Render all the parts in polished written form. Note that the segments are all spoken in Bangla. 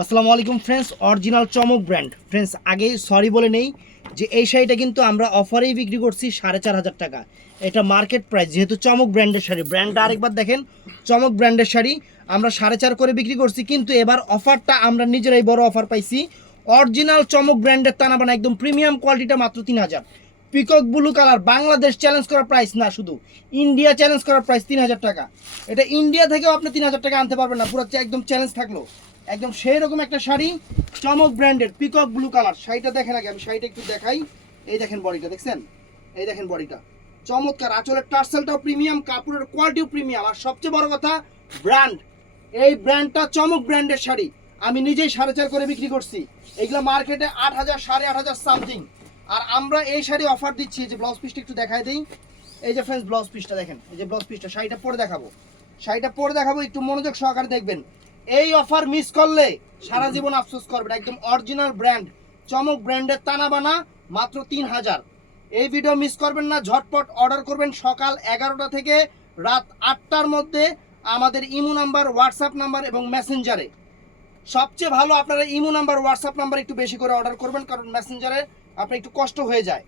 আসসালামু আলাইকুম ফ্রেন্ডস, অরিজিনাল চমক ব্র্যান্ড। ফ্রেন্ডস, আগে সরি বলে নেই যে এই শাড়িটা কিন্তু আমরা অফারেই বিক্রি করছি 4,500 টাকা। এটা মার্কেট প্রাইস, যেহেতু চমক ব্র্যান্ডের শাড়ি, ব্র্যান্ডটা আরেকবার দেখেন, চমক ব্র্যান্ডের শাড়ি আমরা 4.5 করে বিক্রি করছি। কিন্তু এবার অফারটা আমরা নিজেরাই বড় অফার পাইছি। অরিজিনাল চমক ব্র্যান্ডের তানাবানা একদম প্রিমিয়াম কোয়ালিটিটা মাত্র 3,000। Peacock blue colour, Bangladesh challenge করার প্রাইস না, শুধু ইন্ডিয়া চ্যালেঞ্জ করার প্রাইস 3,000 টাকা। এটা ইন্ডিয়া থেকেও আপনি 3,000 টাকা আনতে পারবেন না, পুরো একদম চ্যালেঞ্জ থাকলো। একদম সেই রকম একটা শাড়ি, চমক ব্র্যান্ডের পিকক ব্লু কালার। শাড়িটা দেখেন আগে, আমি শাড়িটা একটু দেখাই। এই দেখেন বডিটা, দেখছেন? এই দেখেন বডিটা চমৎকার, আঁচলের টার্সেলটাও প্রিমিয়াম, কাপড়ের কোয়ালিটিও প্রিমিয়াম, আর সবচেয়ে বড় কথা ব্র্যান্ড। এই ব্র্যান্ডটা চমক ব্র্যান্ডের শাড়ি আমি নিজেই 4.5 করে বিক্রি করছি। এগুলো মার্কেটে 8,000 8,500 সামথিং, আর আমরা এই শাড়ি অফার দিচ্ছি। যে ব্লাউজ পিসটা একটু দেখাই দিই। এই যে ফ্রেন্ডস, ব্লাউজ পিসটা দেখেন, এই যে ব্লাউজ পিসটা, শাড়িটা পরে দেখাবো, শাড়িটা পরে দেখাবো, একটু মনোযোগ সহকারে দেখবেন। এই অফার মিস করলে সারা জীবন আফসোস করবেন। একদম অরিজিনাল ব্র্যান্ড, চমক ব্র্যান্ডের তানাবানা, মাত্র 3,000। এই ভিডিও মিস করবেন না, ঝটপট অর্ডার করবেন। সকাল 11টা থেকে রাত 8টার মধ্যে আমাদের ইমো নাম্বার, হোয়াটসঅ্যাপ নাম্বার এবং মেসেঞ্জারে। সবচেয়ে ভালো আপনারা ইমো নাম্বার, হোয়াটসঅ্যাপ নাম্বার একটু বেশি করে অর্ডার করবেন, কারণ মেসেঞ্জারে আপনার একটু কষ্ট হয়ে যায়।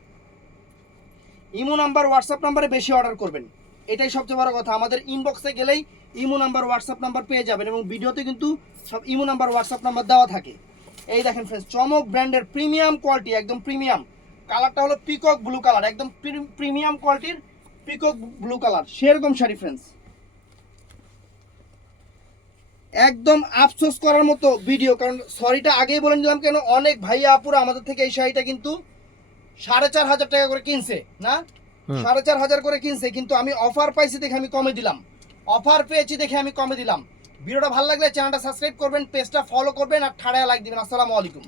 ইমো নাম্বার, হোয়াটসঅ্যাপ নাম্বারে বেশি অর্ডার করবেন, এটাই সবচেয়ে বড় কথা। আমাদের ইনবক্সে গেলেই ইমো নাম্বার, হোয়াটসঅ্যাপ নাম্বার পেয়ে যাবেন, এবং ভিডিওতে কিন্তু সব ইমো নাম্বার, হোয়াটসঅ্যাপ নাম্বার দেওয়া থাকে। এই দেখেন ফ্রেন্ডস, চমক ব্র্যান্ডের প্রিমিয়াম কোয়ালিটি, একদম প্রিমিয়াম। কালারটা হলো পিকক ব্লু কালার, একদম প্রিমিয়াম কোয়ালিটির পিকক ব্লু কালার, সেরকম শাড়ি ফ্রেন্ডস। একদম আফসোস করার মতো ভিডিও, কারণ সরিটা আগেই বলে নিলাম, কেন অনেক ভাইয়া আপুরা আমাদের থেকে এই শাড়িটা কিন্তু 4,500 টাকা করে কিনছে না, 4,500 করে কিনছে, কিন্তু আমি অফার পাইছি দেখে আমি কমে দিলাম। অফার পেয়েছি দেখে আমি কমে দিলাম। ভিডিওটা ভালো লাগলে চ্যানেলটা সাবস্ক্রাইব করবেন, পেজটা ফলো করবেন, আর ঠাড়ায় লাইক দিবেন। আসসালামু আলাইকুম।